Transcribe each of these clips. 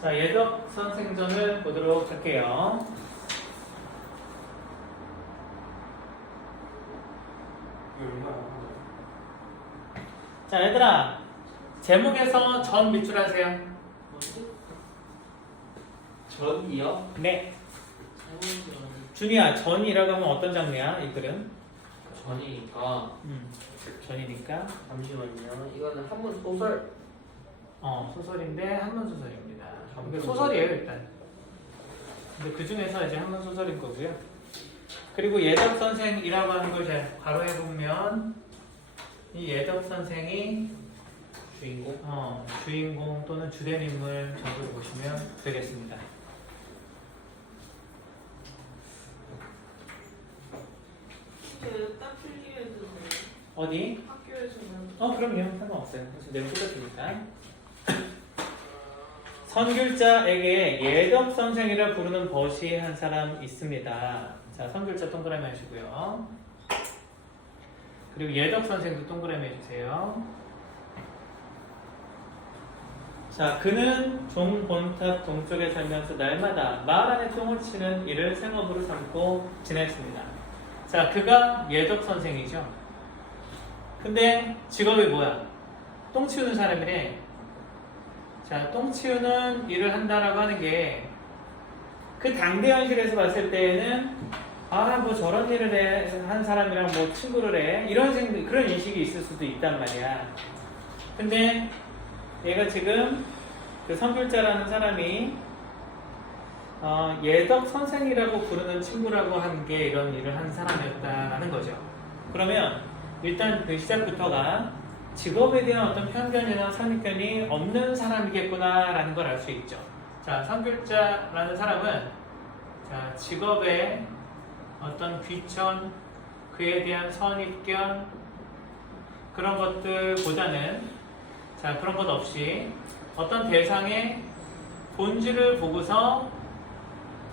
자, 예덕 선생전을 보도록 할게요. 자, 얘들아, 제목에서 전 밑줄하세요. 전이요? 네. 준이야, 전이라고 하면 어떤 장르야, 이 글은? 전이니까 전이니까. 잠시만요. 이거는 한문 소설. 소설인데 한문 소설입니다. 이게 소설이에요, 일단. 근데 그 중에서 이제 한문 소설인 거고요. 그리고 예덕 선생이라고 하는 걸 제가 괄호해 보면 이 예덕 선생이 주인공 또는 주된 인물 정도를 보시면 되겠습니다. 딱 필기해도 어디? 학교에서는 그럼요. 상관없어요. 그래서 내용 똑같으니까. 선귤자에게 예덕 선생이라 부르는 벗이 한 사람 있습니다. 자, 선귤자 동그라미 하시고요. 그리고 예덕 선생도 동그라미 해주세요. 자, 그는 종본탑 동쪽에 살면서 날마다 마을 안에 똥을 치는 일을 생업으로 삼고 지냈습니다. 자, 그가 예덕 선생이죠. 근데 직업이 뭐야? 똥 치우는 사람이래. 자, 똥 치우는 일을 한다라고 하는 게 그 당대 현실에서 봤을 때에는 뭐 저런 일을 한 사람이랑 뭐 친구를 해 그런 인식이 있을 수도 있단 말이야. 근데 얘가 지금 그 선귤자라는 사람이 예덕 선생이라고 부르는 친구라고 한 게 이런 일을 한 사람이었다라는 거죠. 그러면 일단 그 시작부터가 직업에 대한 어떤 편견이나 선입견이 없는 사람이겠구나라는 걸 알 수 있죠. 자, 선귤자라는 사람은 자, 직업에 어떤 귀천, 그에 대한 선입견 그런 것들보다는 자, 그런 것 없이 어떤 대상의 본질을 보고서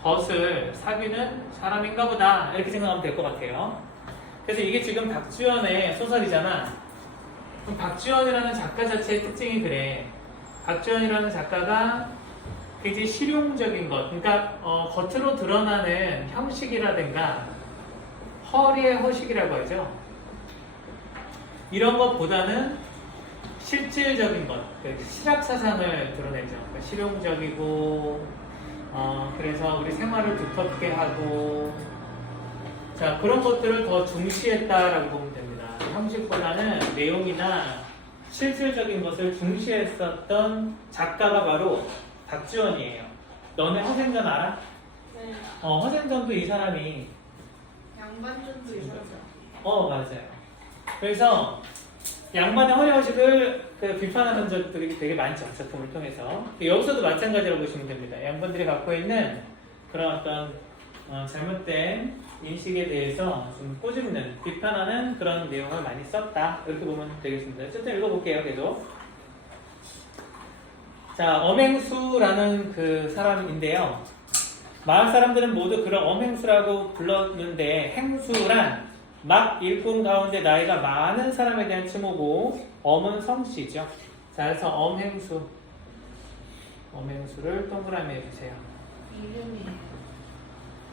벗을 사귀는 사람인가 보다 이렇게 생각하면 될 것 같아요. 그래서 이게 지금 박지원의 소설이잖아. 그럼 박지원이라는 작가 자체의 특징이 그래. 박지원이라는 작가가 굉장히 실용적인 것, 그러니까 겉으로 드러나는 형식이라든가 허리의 허식이라고 하죠. 이런 것보다는 실질적인 것, 실학사상을 드러내죠. 그러니까 실용적이고, 그래서 우리 생활을 두텁게 하고, 자, 그런 것들을 더 중시했다라고 보면 됩니다. 형식보다는 내용이나 실질적인 것을 중시했었던 작가가 바로 박지원이에요. 너네 허생전 알아? 네. 허생전도 이 사람이 양반전도 있었죠. 맞아요. 그래서 양반의 허례허식을 비판하는 적들이 되게 많죠. 작품을 통해서. 여기서도 마찬가지라고 보시면 됩니다. 양반들이 갖고 있는 그런 어떤 잘못된 인식에 대해서 좀 꼬집는, 비판하는 그런 내용을 많이 썼다. 이렇게 보면 되겠습니다. 어쨌든 읽어볼게요. 계속. 자, 엄행수라는 그 사람인데요. 마을 사람들은 모두 그런 엄행수라고 불렀는데 행수란 막 일꾼 가운데 나이가 많은 사람에 대한 칭호고 엄은 성씨죠. 자, 그래서 엄행수를 동그라미 해주세요. 이름이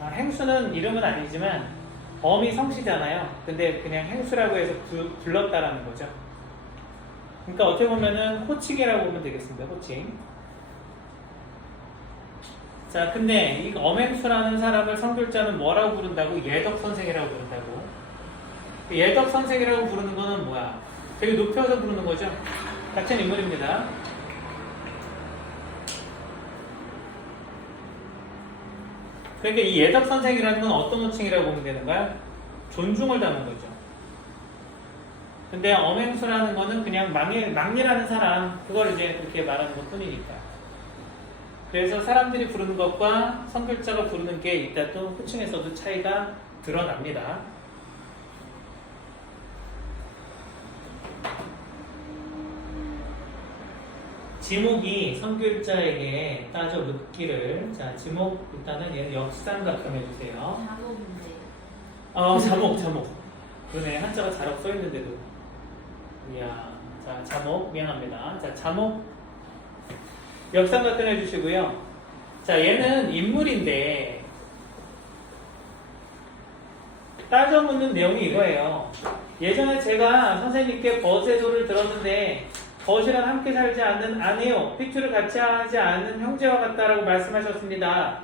행수는 이름은 아니지만 엄이 성씨잖아요. 근데 그냥 행수라고 해서 불렀다라는 거죠. 그러니까 어떻게 보면은 호칭이라고 보면 되겠습니다. 호칭. 자, 근데 이 엄행수라는 사람을 선귤자는 뭐라고 부른다고? 예덕 선생이라고 부른다고. 예덕 선생이라고 부르는 거는 뭐야? 되게 높여서 부르는 거죠. 같은 인물입니다. 그러니까 이 예덕 선생이라는 건 어떤 호칭이라고 보면 되는 거야? 존중을 담은 거죠. 근데 엄행수라는 거는 그냥 막리라는 사람, 그걸 이제 그렇게 말하는 것 뿐이니까. 그래서 사람들이 부르는 것과 선귤자가 부르는 게 이따 또 호칭에서도 차이가 드러납니다. 지목이 선귤자에게 따져 묻기를, 자, 지목 일단은 얘는 역삼각형 해주세요. 작업인데. 자목. 그러네, 한자가 자록 써있는데도. 이야, 자, 자목, 미안합니다. 자, 자목. 역삼각형 해주시고요. 자, 얘는 인물인데 따져 묻는 내용이 이거예요. 예전에 제가 선생님께 벗의 도를 들었는데 벗이랑 함께 살지 않는 아내요, 핏줄을 같이 하지 않는 형제와 같다라고 말씀하셨습니다.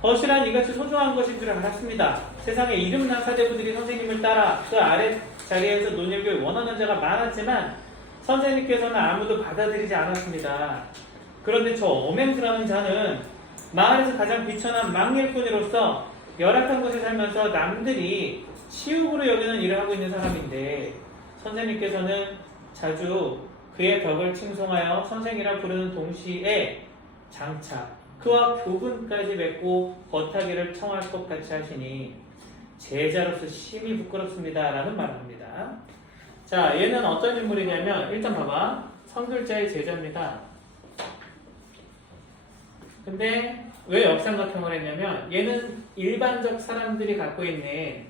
벗이란 이같이 소중한 것인 줄 알았습니다. 세상에 이름난 사대부들이 선생님을 따라 그 아래 자리에서 논일교를 원하는 자가 많았지만 선생님께서는 아무도 받아들이지 않았습니다. 그런데 저 오맹수라는 자는 마을에서 가장 비천한 망일꾼으로서 열악한 곳에 살면서 남들이 치욕으로 여기는 일을 하고 있는 사람인데 선생님께서는 자주 그의 덕을 칭송하여 선생이라 부르는 동시에 장차 그와 교분까지 맺고 버타기를 청할 것 같이 하시니 제자로서 심히 부끄럽습니다 라는 말을 합니다. 자, 얘는 어떤 인물이냐면 일단 봐봐. 선글자의 제자입니다. 근데 왜 역삼각형을 했냐면 얘는 일반적 사람들이 갖고 있는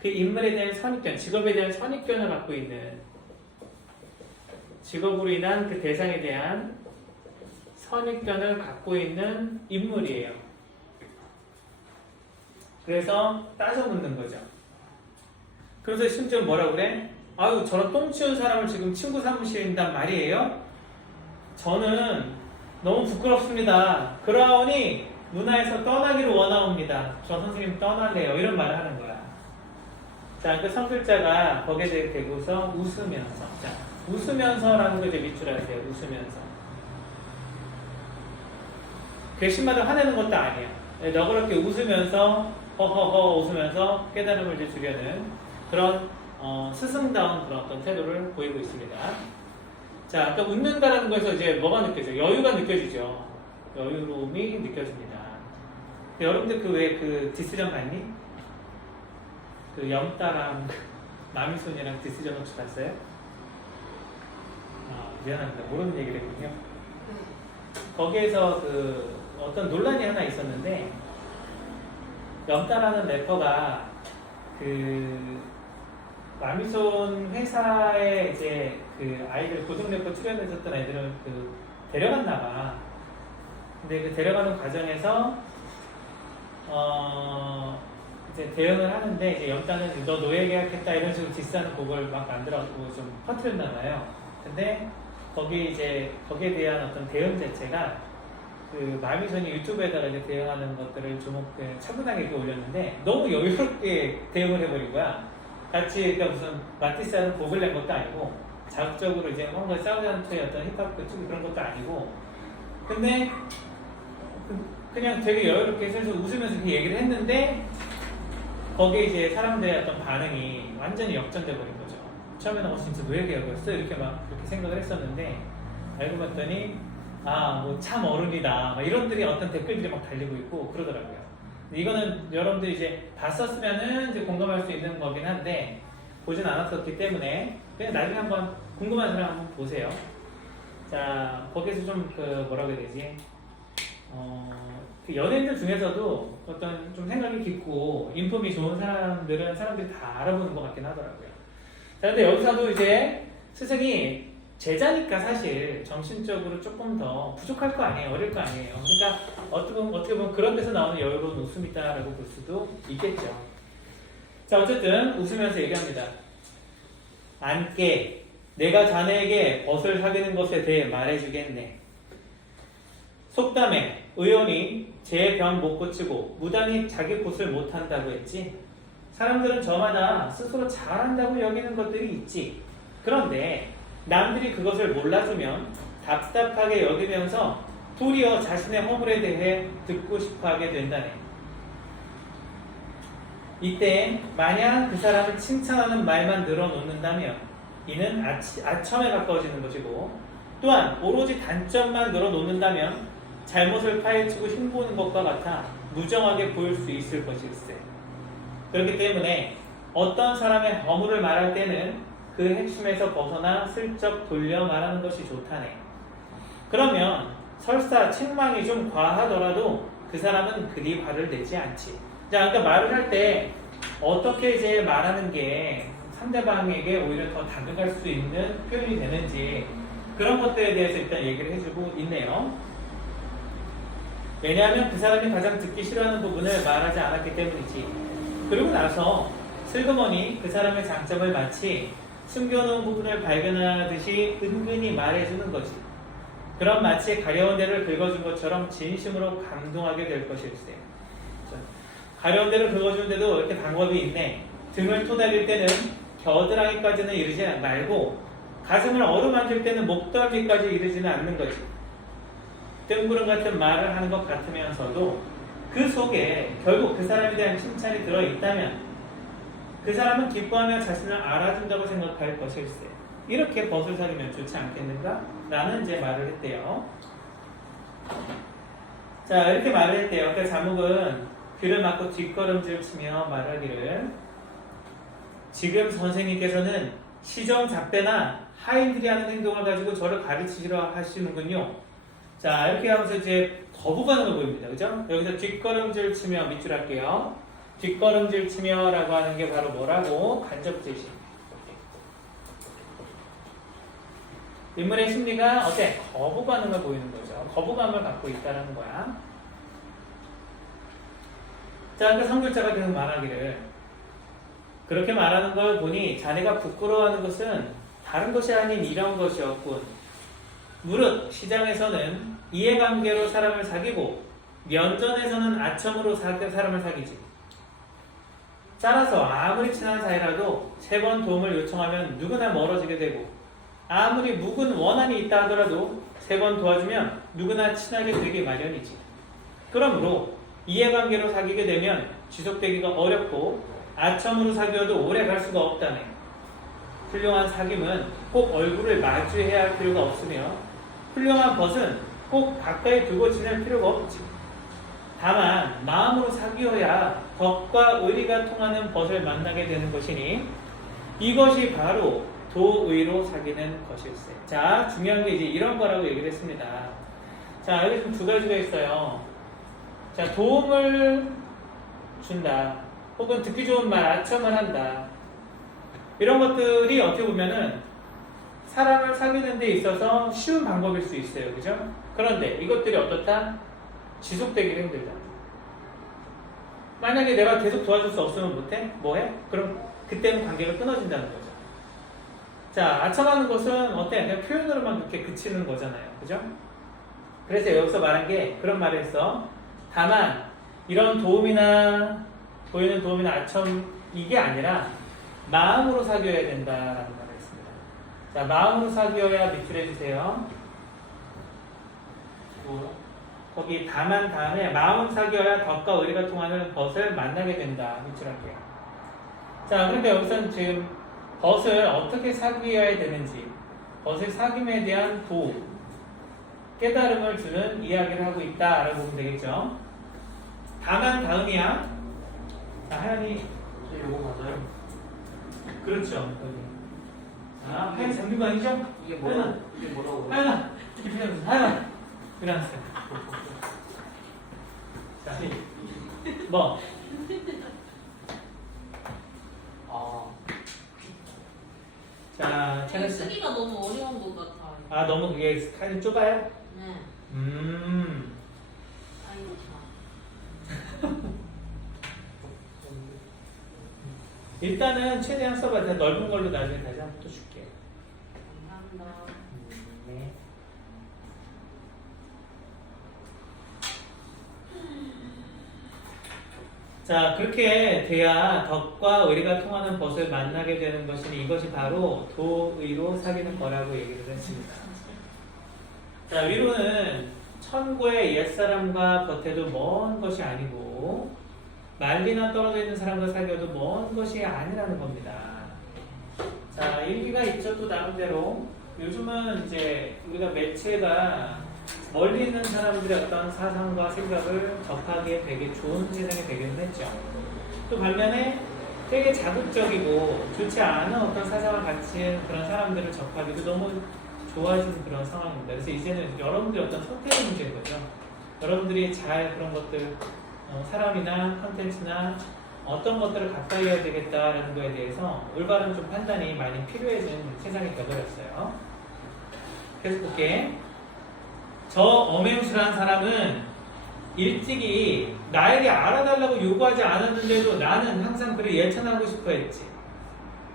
그 인물에 대한 선입견, 직업에 대한 선입견을 갖고 있는, 직업으로 인한 그 대상에 대한 선입견을 갖고 있는 인물이에요. 그래서 따져 묻는 거죠. 그래서 심지어 뭐라고 그래? 아유, 저런 똥 치운 사람을 지금 친구 삼으신단 말이에요? 저는 너무 부끄럽습니다. 그러하오니 문화에서 떠나기를 원하옵니다. 저 선생님 떠날래요. 이런 말을 하는 거야. 자, 그 선글자가 거기에 대고서 웃으면서. 자, 웃으면서라는 거 이제 밑줄하세요. 웃으면서. 괘씸마다 화내는 것도 아니에요. 너그럽게 웃으면서 허허허 웃으면서 깨달음을 이제 주려는 그런 스승다운 그런 어떤 태도를 보이고 있습니다. 자, 아까 웃는다라는 거에서 이제 뭐가 느껴져요? 여유가 느껴지죠. 여유로움이 느껴집니다. 여러분들 그 왜 그 디스전 봤니? 그 염따랑 마미손이랑 디스전 혹시 봤어요? 미안합니다. 모르는 얘기를 했군요. 거기에서 그 어떤 논란이 하나 있었는데 염따라는 래퍼가 그 마미손 회사에 이제 그 아이들 고등 래퍼 출연했었던 애들을 그 데려갔나 봐. 근데 그 데려가는 과정에서 이제 대응을 하는데 이제 염따는 너 노예 계약했다 이런 식으로 디스하는 곡을 막 만들어갖고 좀 퍼뜨렸나 봐요. 근데 거기에 대한 어떤 대응 자체가 그 마미손이 유튜브에다가 이제 대응하는 것들을 차분하게 이렇게 올렸는데 너무 여유롭게 대응을 해버린 거야. 같이 그러니까 무슨 마티스하는 곡을 낸 것도 아니고 자극적으로 이제 뭔가 싸우자는 투의 어떤 힙합 그런 것도 아니고 근데 그냥 되게 여유롭게 슬슬 웃으면서 이렇게 얘기를 했는데 거기에 이제 사람들의 어떤 반응이 완전히 역전돼 버린 거죠. 처음에는 진짜 노예 계약이었어 이렇게 생각을 했었는데 알고 봤더니 뭐 참 어른이다 막 이런들이 어떤 댓글들이 막 달리고 있고 그러더라고요. 이거는 여러분들이 이제 봤었으면은 이제 공감할 수 있는 거긴 한데 보진 않았었기 때문에 그냥 나중에 한번 궁금한 사람 한번 보세요. 자, 거기서 좀 뭐라고 해야 되지? 그 연예인들 중에서도 어떤 좀 생각이 깊고 인품이 좋은 사람들은 사람들이 다 알아보는 것 같긴 하더라고요. 자, 근데 여기서도 이제 스승이 제자니까 사실 정신적으로 조금 더 부족할 거 아니에요. 어릴 거 아니에요. 그러니까 어떻게 보면 그런 데서 나오는 여유로운 웃음이다라고 볼 수도 있겠죠. 자, 어쨌든 웃으면서 얘기합니다. 안깨, 내가 자네에게 벗을 사귀는 것에 대해 말해주겠네. 속담에 의원이 제 병 못 고치고 무당이 자기 굿을 못한다고 했지. 사람들은 저마다 스스로 잘한다고 여기는 것들이 있지. 그런데 남들이 그것을 몰라주면 답답하게 여기면서 도리어 자신의 허물에 대해 듣고 싶어하게 된다네. 이때 만약 그 사람을 칭찬하는 말만 늘어놓는다면 이는 아첨에 가까워지는 것이고 또한 오로지 단점만 늘어놓는다면 잘못을 파헤치고 흉보는 것과 같아 무정하게 보일 수 있을 것일세. 그렇기 때문에 어떤 사람의 허물을 말할 때는 그 핵심에서 벗어나 슬쩍 돌려 말하는 것이 좋다네. 그러면 설사 책망이 좀 과하더라도 그 사람은 그리 화를 내지 않지. 자, 그러니까 말을 할 때 어떻게 이제 말하는 게 상대방에게 오히려 더 다가갈 수 있는 표현이 되는지 그런 것들에 대해서 일단 얘기를 해주고 있네요. 왜냐하면 그 사람이 가장 듣기 싫어하는 부분을 말하지 않았기 때문이지. 그리고 나서 슬그머니 그 사람의 장점을 마치 숨겨놓은 부분을 발견하듯이 은근히 말해주는 거지. 그럼 마치 가려운 데를 긁어준 것처럼 진심으로 감동하게 될 것일세. 가려운 데를 긁어주는데도 이렇게 방법이 있네. 등을 토닥일 때는 겨드랑이까지는 이르지 말고 가슴을 어루만질 때는 목덜미까지 이르지는 않는 거지. 뜬구름 같은 말을 하는 것 같으면서도 그 속에 결국 그 사람에 대한 칭찬이 들어있다면 그 사람은 기뻐하며 자신을 알아준다고 생각할 것일세. 이렇게 벗을 사귀면 좋지 않겠는가? 라는 이제 말을 했대요. 자, 이렇게 말을 했대요. 그 자목은 귀를 막고 뒷걸음질 치며 말하기를, 지금 선생님께서는 시정잡배나 하인들이 하는 행동을 가지고 저를 가르치시려 하시는군요. 자, 이렇게 하면서 이제 거부반응을 보입니다. 그죠? 여기서 뒷걸음질 치며 밑줄 할게요. 뒷걸음질 치며 라고 하는 게 바로 뭐라고? 간접 제시. 인물의 심리가 어때? 거부 반응을 보이는 거죠. 거부감을 갖고 있다는 거야. 자, 그 선글자가 계속 말하기를, 그렇게 말하는 걸 보니 자네가 부끄러워하는 것은 다른 것이 아닌 이런 것이었군. 무릇 시장에서는 이해관계로 사람을 사귀고 면전에서는 아첨으로 사람을 사귀지. 따라서 아무리 친한 사이라도 3번 도움을 요청하면 누구나 멀어지게 되고, 아무리 묵은 원한이 있다 하더라도 3번 도와주면 누구나 친하게 되기 마련이지. 그러므로 이해관계로 사귀게 되면 지속되기가 어렵고 아첨으로 사귀어도 오래 갈 수가 없다네. 훌륭한 사귐은 꼭 얼굴을 마주해야 할 필요가 없으며 훌륭한 벗은 꼭 가까이 두고 지낼 필요가 없지. 다만 마음으로 사귀어야 덕과 의리가 통하는 벗을 만나게 되는 것이니 이것이 바로 도의로 사귀는 것일세. 자, 중요한 게 이제 이런 거라고 얘기를 했습니다. 자, 여기 지금 2가지가 있어요. 자, 도움을 준다. 혹은 듣기 좋은 말, 아첨을 한다. 이런 것들이 어떻게 보면은 사람을 사귀는 데 있어서 쉬운 방법일 수 있어요. 그죠? 그런데 이것들이 어떻다? 지속되기 힘들다. 만약에 내가 계속 도와줄 수 없으면 못해? 뭐해? 그럼 그때는 관계가 끊어진다는 거죠. 자, 아첨하는 것은 어때? 그냥 표현으로만 그렇게 그치는 거잖아요. 그죠? 그래서 여기서 말한 게 그런 말을 했어. 다만 이런 도움이나 보이는 도움이나 아첨 이게 아니라 마음으로 사귀어야 된다라는 말을 했습니다. 자, 마음으로 사귀어야 밑줄해 주세요. 거기 다만 다음에 마음 사귀어야 덕과 의리가 통하는 벗을 만나게 된다. 밑줄할게요. 자, 그런데 여기서는 지금 벗을 어떻게 사귀어야 되는지, 벗을 사귐에 대한 도움, 깨달음을 주는 이야기를 하고 있다라고 보면 되겠죠. 다만 다음이야. 자, 하연이 이거 맞아요? 그렇죠. 여기. 자, 하연이 잠긴 거 아니죠? 이게 뭐야? 이게 뭐라고? 하연아, 이렇게 피하면서 하연아, 일어났어요. 자, 뭐? 자, 되게 쓰기가 너무 어려운 것 같아요. 아, 너무 그게 칸이 좁아요? 네. 아이고 참. 일단은 최대한 써봐. 넓은 걸로 나중에 다시 한번 또 줄게요. 감사합니다. 네. 자, 그렇게 돼야 덕과 의리가 통하는 벗을 만나게 되는 것이니 이것이 바로 도의로 사귀는 거라고 얘기를 했습니다. 자, 위로는 천고의 옛사람과 겉에도 먼 것이 아니고 말리나 떨어져 있는 사람과 사귀어도 먼 것이 아니라는 겁니다. 자, 일기가 있죠. 또 나름대로 요즘은 이제 우리가 매체가 멀리 있는 사람들의 어떤 사상과 생각을 접하기에 되게 좋은 세상이 되기는 했죠. 또 반면에 되게 자극적이고 좋지 않은 어떤 사상을 가진 그런 사람들을 접하기도 너무 좋아지는 그런 상황입니다. 그래서 이제는 여러분들의 어떤 선택의 문제인 거죠. 여러분들이 잘 그런 것들, 사람이나 컨텐츠나 어떤 것들을 가까이 해야 되겠다라는 거에 대해서 올바른 좀 판단이 많이 필요해진 세상이 되어버렸어요. 계속 볼게. 저 엄행수라는 사람은 일찍이 나에게 알아달라고 요구하지 않았는데도 나는 항상 그를 예찬하고 싶어 했지.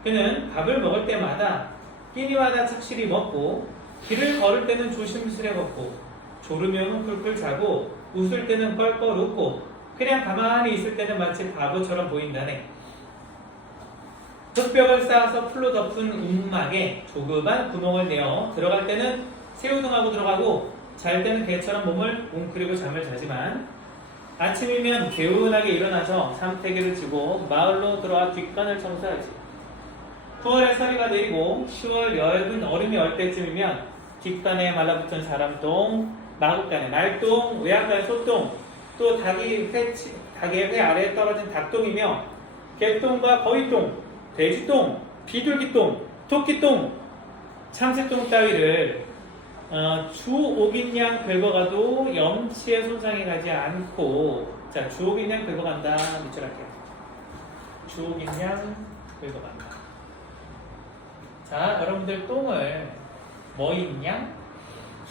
그는 밥을 먹을 때마다 끼니마다 착실히 먹고 길을 걸을 때는 조심스레 걷고 졸으면 쿨쿨 자고 웃을 때는 껄껄 웃고 그냥 가만히 있을 때는 마치 바보처럼 보인다네. 흙벽을 쌓아서 풀로 덮은 움막에 조그만 구멍을 내어 들어갈 때는 새우등하고 들어가고 잘 때는 개처럼 몸을 웅크리고 잠을 자지만 아침이면 개운하게 일어나서 삼태기를 쥐고 마을로 들어와 뒷간을 청소하지. 9월에 서리가 내리고 10월 엷은 얼음이 얼 때쯤이면 뒷간에 말라붙은 사람똥, 마구간에 말똥, 외양간에 소똥, 또 닭의 회 아래에 떨어진 닭똥이며 개똥과 거위똥, 돼지똥, 비둘기똥, 토끼똥, 참새똥 따위를 주옥인양 긁어가도 염치에 손상이 가지 않고 자 주옥인양 긁어간다 밑줄 할게요. 주옥인양 긁어간다. 자 여러분들 똥을 뭐인양?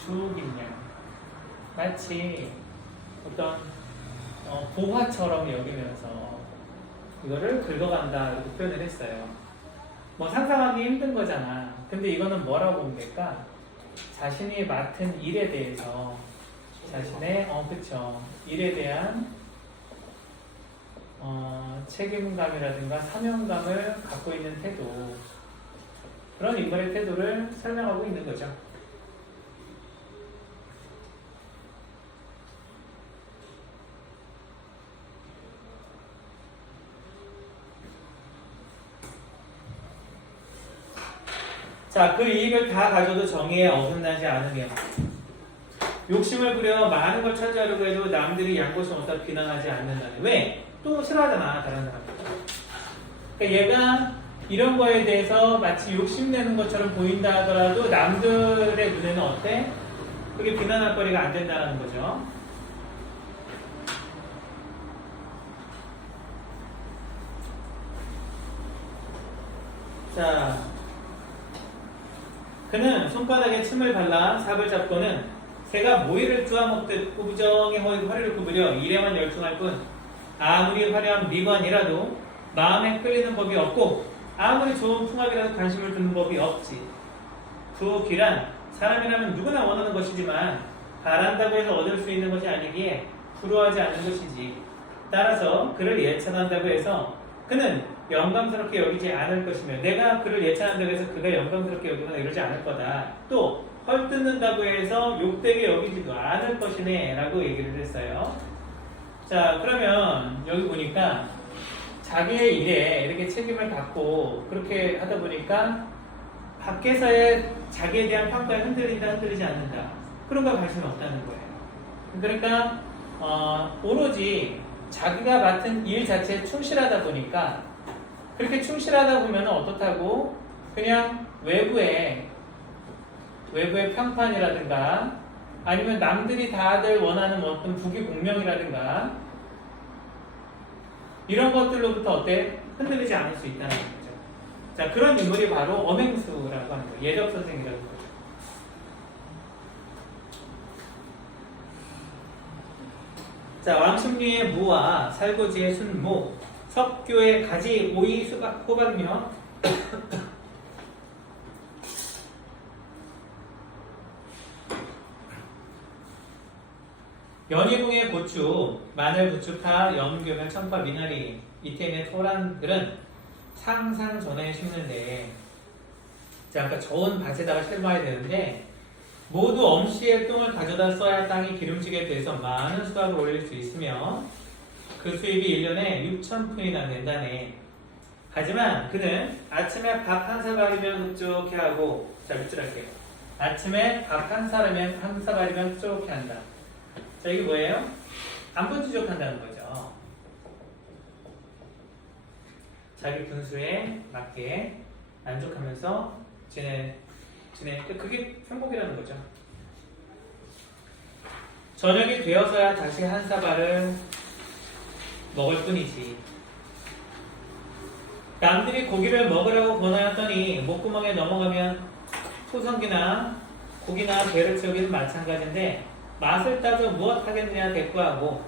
주옥인양 마치 어떤 보화처럼 여기면서 이거를 긁어간다 이렇게 표현을 했어요. 뭐 상상하기 힘든 거잖아. 근데 이거는 뭐라고 봅니까? 자신이 맡은 일에 대해서 자신의 그쵸 일에 대한 책임감이라든가 사명감을 갖고 있는 태도 그런 인물의 태도를 설명하고 있는 거죠. 자, 그 이익을 다 가져도 정의에 어긋나지 않으며 욕심을 부려 많은 걸 차지하려고 해도 남들이 양보시 못하 비난하지 않는다네. 왜? 또 싫어하잖아 다른 사람들. 그러니까 얘가 이런 거에 대해서 마치 욕심내는 것처럼 보인다 하더라도 남들의 눈에는 어때? 그게 비난할 거리가 안 된다는 거죠. 자, 그는 손바닥에 침을 발라 삽을 잡고는 새가 모이를 쪼아먹듯 꾸부정히 허리를 구부려 일에만 열중할 뿐 아무리 화려한 미관이라도 마음에 끌리는 법이 없고 아무리 좋은 풍악이라도 관심을 두는 법이 없지. 부귀란 사람이라면 누구나 원하는 것이지만 바란다고 해서 얻을 수 있는 것이 아니기에 부러워하지 않는 것이지. 따라서 그를 예찬한다고 해서 그는 영광스럽게 여기지 않을 것이며 내가 그를 예찬한다고 해서 그가 영광스럽게 여기거나 이러지 않을 거다. 또 헐뜯는다고 해서 욕되게 여기지도 않을 것이네 라고 얘기를 했어요. 자 그러면 여기 보니까 자기의 일에 이렇게 책임을 갖고 그렇게 하다 보니까 밖에서의 자기에 대한 평가에 흔들린다 흔들리지 않는다 그런 거 관심이 없다는 거예요. 그러니까 오로지 자기가 맡은 일 자체에 충실하다 보니까 그렇게 충실하다 보면 어떻다고 그냥 외부의 평판이라든가 아니면 남들이 다들 원하는 어떤 부귀공명이라든가 이런 것들로부터 어때? 흔들리지 않을 수 있다는 거죠. 자, 그런 인물이 바로 엄행수라고 하는 거예요. 예적 선생이라고 하죠. 자, 왕십리의 무와 살고지의 순무, 석교의 가지, 오이, 수박, 호박이며 연희궁의 고추, 마늘, 부추, 파, 염교면, 청파, 미나리, 이태인의 토란들은 상상 전에 심는데 자, 아까 좋은 밭에다가 심어야 되는데 모두 엄씨의 똥을 가져다 써야 땅이 기름지게 돼서 많은 수확을 올릴 수 있으며 그 수입이 1년에 6,000푼이나 된다네. 하지만 그는 아침에 밥 한 사발이면 흡족해 하고 자, 밑줄 할게요. 아침에 밥 한 사발이면 흡족해 한다. 자, 이게 뭐예요? 안분지족한다는 거죠. 자기 분수에 맞게 만족하면서 그게 행복이라는 거죠. 저녁이 되어서야 다시 한 사발을 먹을 뿐이지. 남들이 고기를 먹으라고 권하였더니 목구멍에 넘어가면 소성기나 고기나 배를 채우기는 마찬가지인데 맛을 따져 무엇 하겠느냐 대꾸하고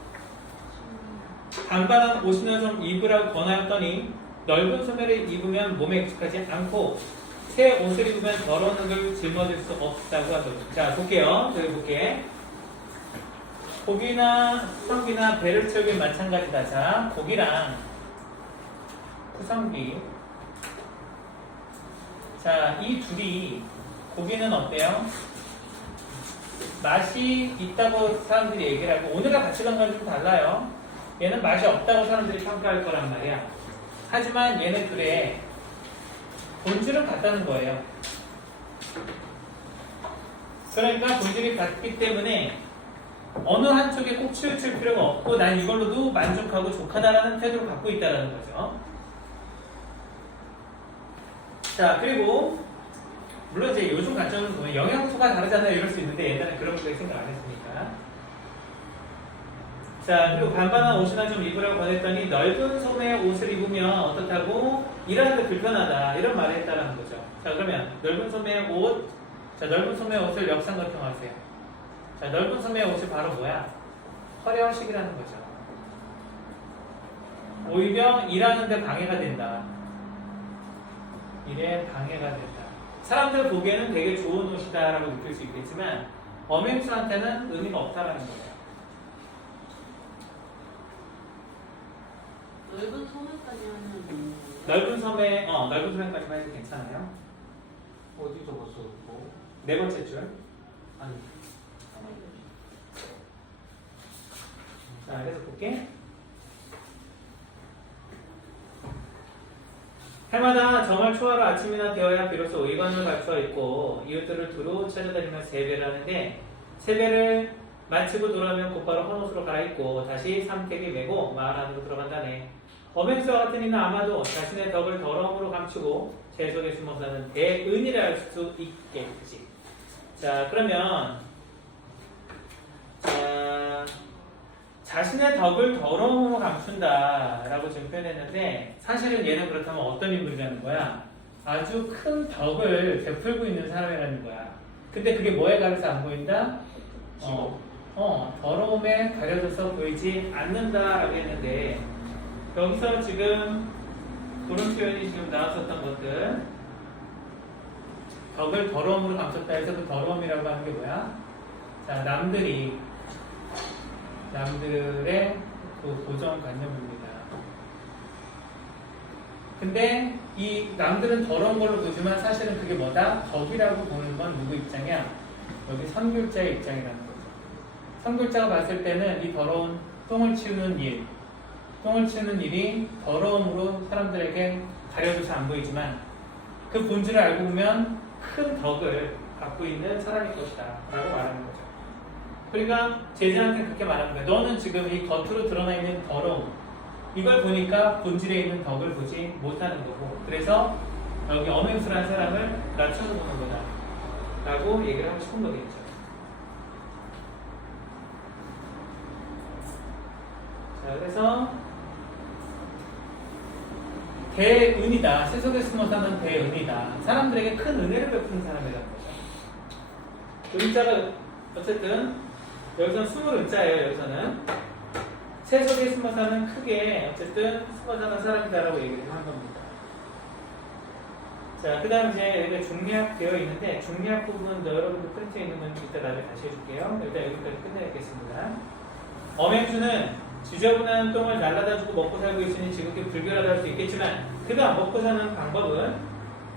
반반한 옷이나 좀 입으라고 권하였더니 넓은 소매를 입으면 몸에 익숙하지 않고 새 옷을 입으면 더러운 흙을 짊어질 수 없다고 하더라고요. 자 볼게요. 여기 볼게. 고기나 후성기나 배를 채우기는 마찬가지다. 자 고기랑 후성기 자 이 둘이 고기는 어때요? 맛이 있다고 사람들이 얘기를 하고 오늘과 가치관과는 좀 달라요. 얘는 맛이 없다고 사람들이 평가할 거란 말이야. 하지만 얘네 둘의 본질은 같다는 거예요. 그러니까 본질이 같기 때문에 어느 한쪽에 꼭 치우칠 필요가 없고 난 이걸로도 만족하고 족하다라는 태도를 갖고 있다는 거죠. 자 그리고 물론 이제 요즘 관점을 보면 영양소가 다르잖아요 이럴 수 있는데 옛날에 그런 것까지 생각 안 했으니까. 자 그리고 반반한 옷이나 좀 입으라고 권했더니 넓은 소매의 옷을 입으면 어떻다고 일하는데 불편하다 이런 말을 했다는 거죠. 자 그러면 넓은 소매의 옷, 자 넓은 소매의 옷을 역삼각형하세요. 자 넓은 소매의 옷이 바로 뭐야? 허례허식이라는 거죠. 오히려 일하는데 방해가 된다. 일에 방해가 된다. 사람들 보기에는 되게 좋은 옷이다라고 느낄 수 있겠지만 엄행수한테는 의미가 없다라는 거예요. 넓은 소매까지 하면 넓은 소매까지만 해도 괜찮아요. 어디서 봤어? 뭐? 네 번째 줄. 아니. 자, 그래서 볼게. 해마다 정월 초하루 아침이나 되어야 비로소 의관을 갖추어 있고 이웃들을 두루 찾아다니며 세배를 하는데 세배를 마치고 돌아오면 곧바로 헌옷으로 갈아입고 다시 삼택이 메고 마을 안으로 들어간다네. 엄행수와 같은 이는 아마도 자신의 덕을 더러움으로 감추고 제 속에 숨어 사는 대은이라 할 수 있겠지. 자 그러면 자신의 덕을 더러움으로 감춘다라고 지금 표현했는데 사실은 얘는 그렇다면 어떤 인물이라는 거야? 아주 큰 덕을 베풀고 있는 사람이라는 거야. 근데 그게 뭐에 가려서 안 보인다? 더러움에 가려져서 보이지 않는다라고 했는데 여기서 지금 그런 표현이 지금 나왔었던 것들 덕을 더러움으로 감췄다 해서 그 더러움이라고 하는 게 뭐야? 자 남들의 그 고정관념입니다. 근데 이 남들은 더러운 걸로 보지만 사실은 그게 뭐다? 덕이라고 보는 건 누구 입장이야? 여기 선귤자의 입장이라는 거죠. 선귤자가 봤을 때는 이 더러운 똥을 치우는 일이 더러움으로 사람들에게 가려져서 안 보이지만 그 본질을 알고 보면 큰 덕을 갖고 있는 사람일 것이다 라고 말하는 거죠. 그러니까 제자한테 그렇게 말하는 거예요. 너는 지금 이 겉으로 드러나 있는 더러움 이걸 보니까 본질에 있는 덕을 보지 못하는 거고 그래서 여기 엄행수라는 사람을 낮춰서 보는 거다 라고 얘기를 하고 싶은 거겠죠. 자 그래서 대은이다. 세속에 숨어 사는 대은이다. 사람들에게 큰 은혜를 베푸는 사람이라는 거죠. 은자가 어쨌든 여기서는 숨을 은자예요. 여기서는 세속에 숨어 사는 크게 어쨌든 숨어 사는 사람이다라고 얘기를 한 겁니다. 자, 그 다음 이제 여기가 중리학 되어 있는데 중리학 부분도 여러분들 프린트에 있는 건 이따 나중에 다시 해줄게요. 일단 여기까지 끝내겠습니다. 엄행수는 지저분한 똥을 날라다주고 먹고 살고 있으니 지극히 불결하다 할 수 있겠지만 그가 먹고 사는 방법은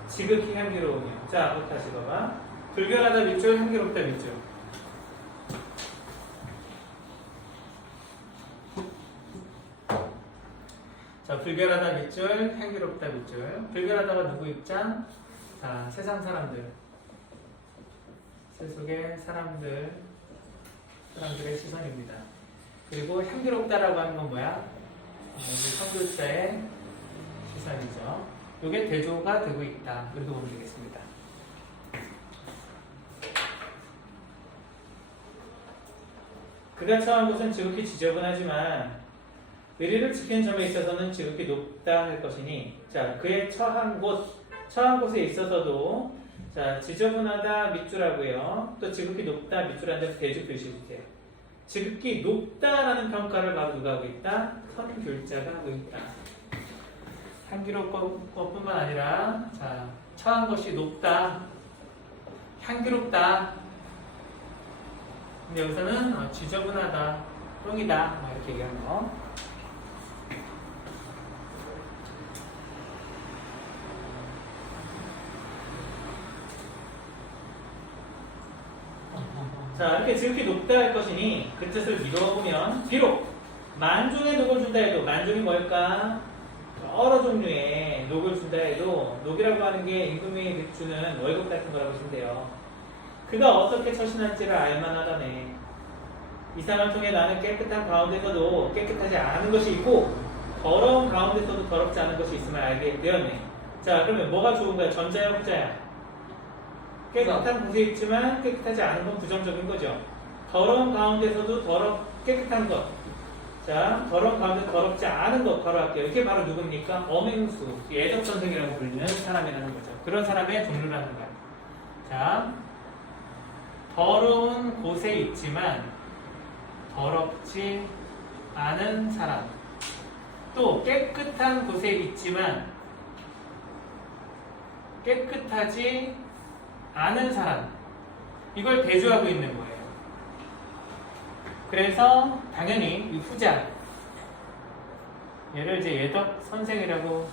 지극히 향기로우며 자, 다시 봐봐. 불결하다 밑줄, 향기롭다 밑줄. 자, 불결하다 밑줄, 향기롭다 밑줄. 불결하다가 누구 입장? 자, 세상 사람들. 세속의 사람들의 시선입니다. 그리고 향기롭다라고 하는 건 뭐야? 여기 선교자의 시선이죠. 이게 대조가 되고 있다. 이렇게 보면 되겠습니다. 그가 처한 곳은 지극히 지저분하지만 의리를 지키는 점에 있어서는 지극히 높다 할 것이니 자 그의 처한 곳에 있어서도 자, 지저분하다 밑줄하고요. 또 지극히 높다 밑줄한 데서 대조 표시해주세요. 지극히 높다라는 평가를 바로 누가 하고 있다? 선귤자가 하고 있다. 향기로울 것뿐만 아니라 자, 처한 것이 높다, 향기롭다. 근데 여기서는 지저분하다, 똥이다 이렇게 얘기하는 거. 자, 이렇게 지극히 높다 할 것이니 그 뜻을 미루어보면 비록 만종의 녹을 준다 해도 만종이 뭘까? 여러 종류의 녹을 준다 해도 녹이라고 하는 게 임금이 주는 월급 같은 거라고 보시면 돼요. 그가 어떻게 처신할지를 알만하다네. 이 상을 통해 나는 깨끗한 가운데서도 깨끗하지 않은 것이 있고 더러운 가운데서도 더럽지 않은 것이 있음을 알게 되었네. 자, 그러면 뭐가 좋은 거야? 전자야, 후자야? 깨끗한 곳에 있지만 깨끗하지 않은 건 부정적인 거죠. 더러운 가운데서도 깨끗한 것. 자, 더러운 가운데 더럽지 않은 것 바로 할게요. 이게 바로 누굽니까? 엄행수, 예덕선생이라고 불리는 사람이라는 거죠. 그런 사람의 종류라는 거예요. 자, 더러운 곳에 있지만 더럽지 않은 사람. 또 깨끗한 곳에 있지만 깨끗하지 않은 사람. 이걸 대조하고 있는 거예요. 그래서 당연히 이 후자, 얘를 이제 예덕 선생이라고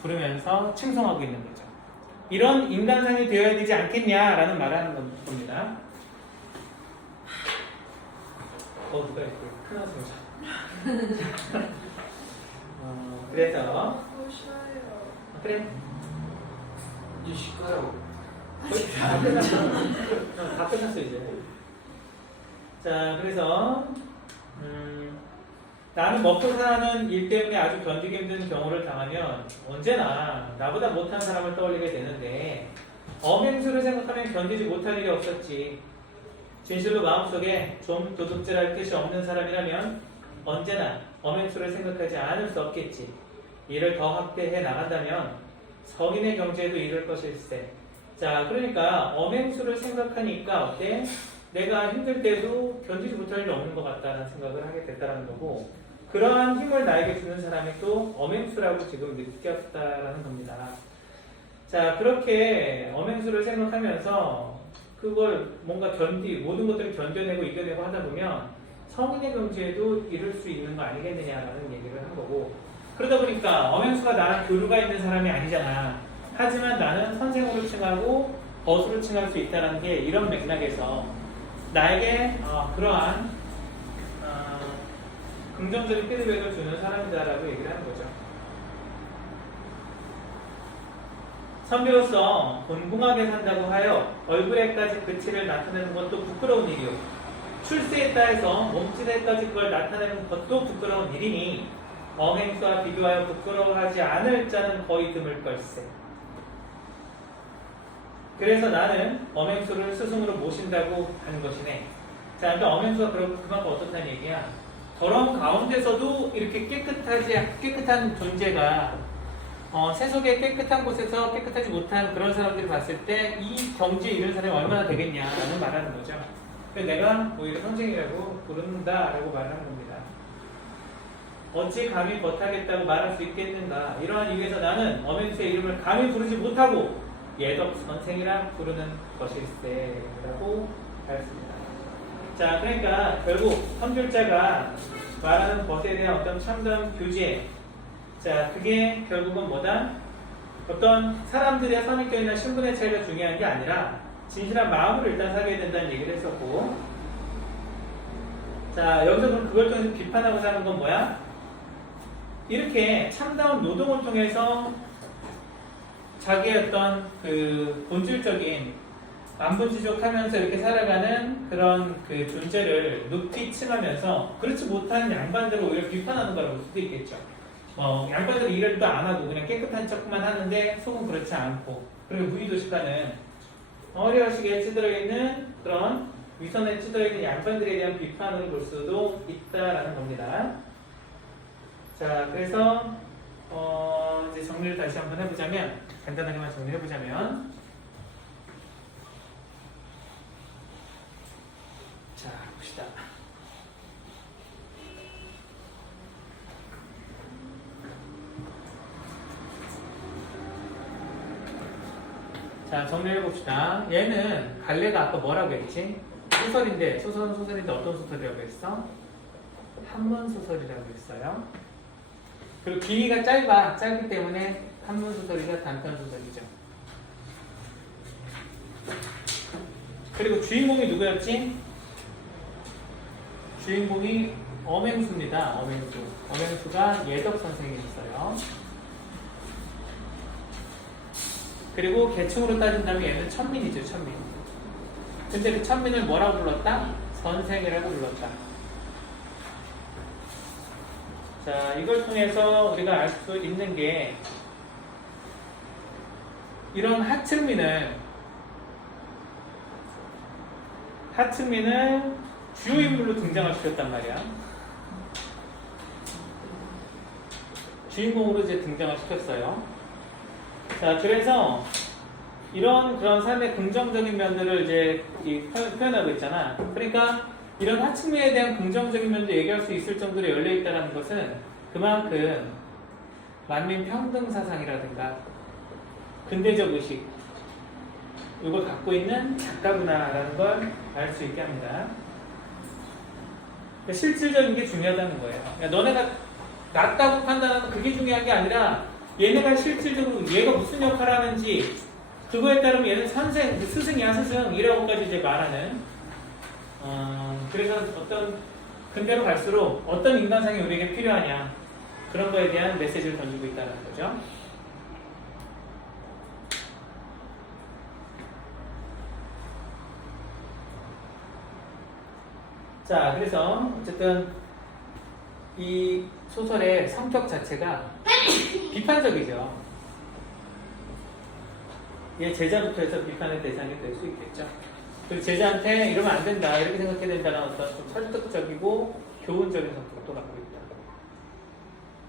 부르면서 칭송하고 있는 거죠. 이런 인간상이 되어야 되지 않겠냐라는 말을 하는 겁니다. 누가 이렇게 큰 한숨을 자. 그래서 그래. 이제 쉴까요? 다 끝났어. 다 끝났어 이제. 자, 그래서 나는 먹고 사는 일 때문에 아주 견디기 힘든 경우를 당하면 언제나 나보다 못한 사람을 떠올리게 되는데 엄행수를 생각하면 견디지 못할 일이 없었지. 진실로 마음속에 좀 도둑질할 뜻이 없는 사람이라면 언제나 엄행수를 생각하지 않을 수 없겠지. 이를 더 확대해 나간다면 성인의 경제에도 이를 것일세. 자, 그러니까 엄행수를 생각하니까 어때? 내가 힘들 때도 견디지 못할 일이 없는 것 같다는 생각을 하게 됐다는 거고, 그러한 힘을 나에게 주는 사람이 또 엄행수라고 지금 느꼈다라는 겁니다. 자, 그렇게 엄행수를 생각하면서 그걸 뭔가 모든 것들을 견뎌내고 이겨내고 하다 보면 성인의 경지에도 이룰 수 있는 거 아니겠느냐라는 얘기를 한 거고, 그러다 보니까 엄행수가 나랑 교류가 있는 사람이 아니잖아. 하지만 나는 선생으로 칭하고 거수로 칭할 수 있다는 게 이런 맥락에서 나에게 그러한 긍정적인 피드백을 주는 사람이다라고 얘기를 하는 거죠. 선비로서 곤궁하게 산다고 하여 얼굴에까지 그 티를 나타내는 것도 부끄러운 일이요. 출세했다 해서 몸짓에까지 그걸 나타내는 것도 부끄러운 일이니 엄행수와 비교하여 부끄러워하지 않을 자는 거의 드물 걸세. 그래서 나는 엄행수를 스승으로 모신다고 하는 것이네. 자, 그러니까 엄행수가 그만큼 어떻다는 얘기야? 더러운 가운데서도 이렇게 깨끗한 존재가 세속의 깨끗한 곳에서 깨끗하지 못한 그런 사람들이 봤을 때 이 경지에 이른 사람이 얼마나 되겠냐라는 말하는 거죠. 그래서 내가 오히려 선생이라고 부른다라고 말하는 겁니다. 어찌 감히 못하겠다고 말할 수 있겠는가? 이러한 이유에서 나는 엄행수의 이름을 감히 부르지 못하고 예덕 선생이라 부르는 것일세라고 하였습니다. 자, 그러니까 결국 선귤자가 말하는 것에 대한 어떤 참담 교제, 자, 그게 결국은 뭐다? 어떤 사람들의 선입견이나 신분의 차이가 중요한 게 아니라 진실한 마음으로 일단 사귀어야 된다는 얘기를 했었고, 자, 여기서 그럼 그걸 통해서 비판하고 사는 건 뭐야? 이렇게 참다운 노동을 통해서 자기의 어떤 그 본질적인 만분지족하면서 이렇게 살아가는 그런 그 존재를 높이 칭하면서 그렇지 못한 양반들을 오히려 비판하는 거라고 볼 수도 있겠죠. 양반들은 일을 또 안 하고 그냥 깨끗한 척만 하는데 속은 그렇지 않고, 그리고 무의도식하는 어려우시게 찌들어 있는 그런 위선에 찌들어 있는 양반들에 대한 비판을 볼 수도 있다라는 겁니다. 자, 그래서 이제 정리를 다시 한번 해보자면, 간단하게만 정리해보자면, 봅시다. 자, 정리해 봅시다. 얘는 갈래가 아까 뭐라고 했지? 소설인데, 소설은 소설인데 어떤 소설이라고 했어? 한문 소설이라고 했어요. 그리고 길이가 짧기 때문에 한문 소설이자 단편 소설이죠. 그리고 주인공이 누구였지? 주인공이 엄행수입니다. 엄행수. 엄행수가 예덕 선생이었어요. 그리고 계층으로 따진다면 얘는 천민이죠, 천민. 근데 그 천민을 뭐라고 불렀다? 선생이라고 불렀다. 자, 이걸 통해서 우리가 알 수 있는 게 이런 하층민을 주요 인물로 등장을 시켰단 말이야. 주인공으로 이제 등장을 시켰어요. 자, 그래서 그런 삶의 긍정적인 면들을 이제 표현하고 있잖아. 그러니까 이런 하층민에 대한 긍정적인 면도 얘기할 수 있을 정도로 열려있다는 것은 그만큼 만민 평등 사상이라든가 근대적 의식 이걸 갖고 있는 작가구나라는 걸 알 수 있게 합니다. 그러니까 실질적인 게 중요하다는 거예요. 그러니까 너네가 낫다고 판단하는 그게 중요한 게 아니라 얘네가 실질적으로 얘가 무슨 역할을 하는지 그거에 따르면 얘는 선생, 스승이야 스승 이라고까지 이제 말하는 그래서 어떤 근대로 갈수록 어떤 인간상이 우리에게 필요하냐 그런 거에 대한 메시지를 던지고 있다는 거죠. 자, 그래서 어쨌든 이 소설의 성격 자체가 비판적이죠. 얘 제자부터 해서 비판의 대상이 될 수 있겠죠. 그리고 제자한테 이러면 안 된다, 이렇게 생각해야 된다는 어떤 좀 설득적이고 교훈적인 성격도 갖고 있다.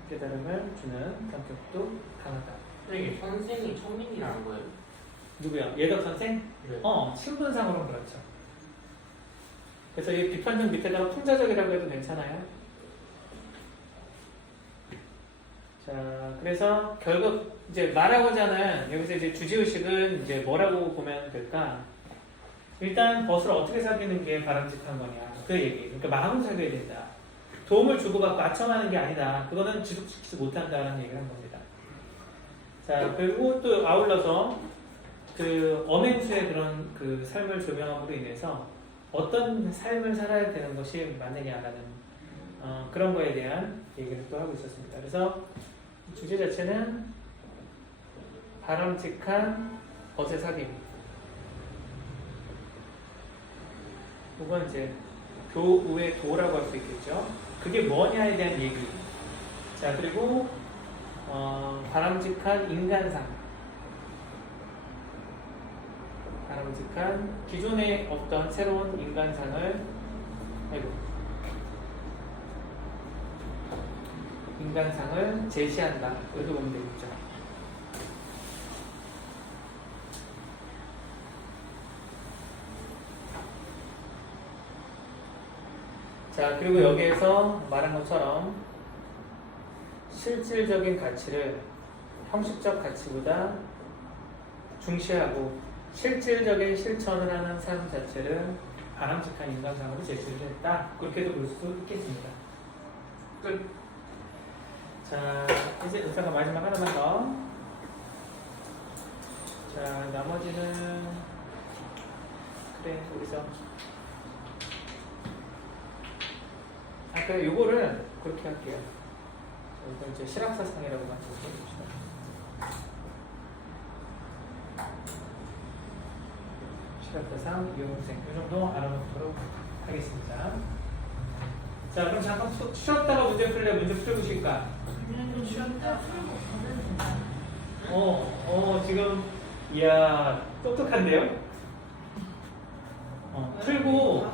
깨달음을 주는 성격도 강하다. 선생님, 선생이 천민이라는 거예요? 누구야? 예덕 선생? 네. 신분상으로는 그렇죠. 그래서 이 비판적 밑에다가 풍자적이라고 해도 괜찮아요. 자, 그래서 결국 이제 말하고자 하는 여기서 이제 주제의식은 이제 뭐라고 보면 될까? 일단 벗을 어떻게 사귀는 게 바람직한 거냐 그 얘기. 그러니까 마음을 사귀어야 된다. 도움을 주고받고 아첨하는 게 아니다. 그거는 지속시키지 못한다라는 얘기를 한 겁니다. 자, 그리고 또 아울러서 그 엄행수의 그런 그 삶을 조명함으로 인해서 어떤 삶을 살아야 되는 것이 맞느냐라는 그런 거에 대한 얘기를 또 하고 있었습니다. 그래서 주제 자체는 바람직한 벗의 사귐 혹은 이제 교우의 도라고 할 수 있겠죠. 그게 뭐냐에 대한 얘기. 자, 그리고 바람직한 인간상, 바람직한 기존에 없던 새로운 인간상을 제시한다. 이렇게 보면 되겠죠. 자, 그리고 여기에서 말한 것처럼 실질적인 가치를 형식적 가치보다 중시하고 실질적인 실천을 하는 삶 자체를 바람직한 인간상으로 제시를 했다. 그렇게도 볼 수 있겠습니다. 끝. 자, 이제 의사가 마지막 하나만 더. 자, 나머지는 그래, 여기서 아까 요거를 그렇게 할게요. 이건 이제 실학사상이라고 만들어 봅시다. 실학사상, 이용생 이 정도 알아놓도록 하겠습니다. 자, 그럼 잠깐 쉬었다가 문제 풀래? 문제 풀어보실까? 지금 이야 똑똑한데요? 풀고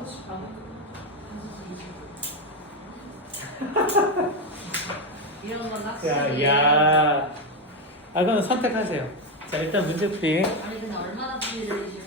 이런 건 자, 확실히. 이야 그럼 선택하세요. 자, 일단 문제 풀이 아니 근데 얼마나 풀이 내리시면